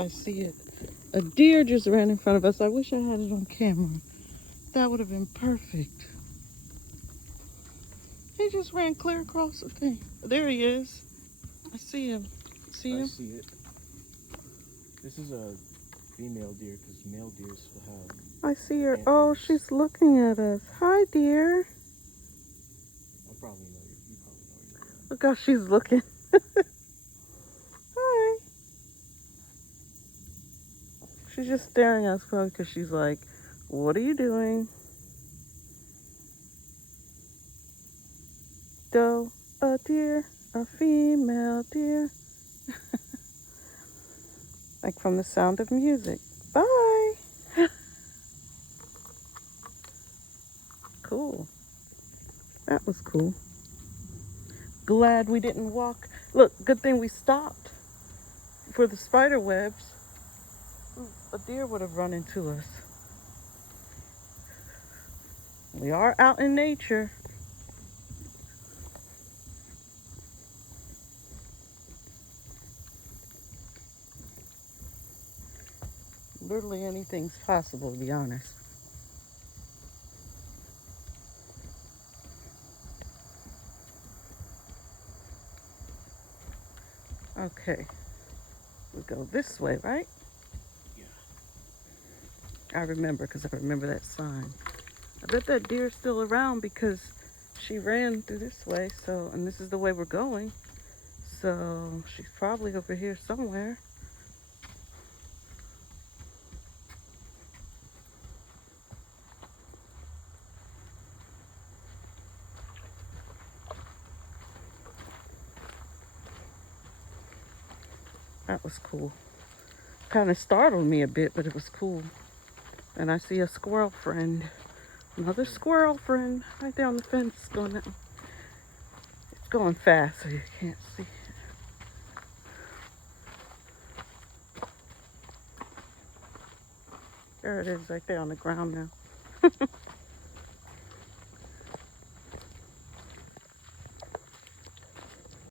I see it. A deer just ran in front of us. I wish I had it on camera. That would have been perfect. He just ran clear across the thing. There he is. I see him. See him? I see it. This is a female deer because male deer will have I see her. Oh, antlers. she's looking at us. Hi, dear. I probably know you. You probably know her. Look how she's looking. Hi. She's just staring at us probably because she's like, what are you doing? Doe, a deer, a female deer. Like from The Sound of Music. Bye. Cool. That was cool. Glad we didn't walk. Look, good thing we stopped for the spider webs. A deer would have run into us. We are out in nature. Literally anything's possible, to be honest. Okay. We go this way, right? Yeah. I remember because I remember that sign. I bet that deer's still around because she ran through this way. So, and this is the way we're going. So she's probably over here somewhere. That was cool. Kind of startled me a bit, but it was cool. And I see a squirrel friend. Another squirrel friend right there on the fence going down. It's going fast so you can't see. There it is right there on the ground now.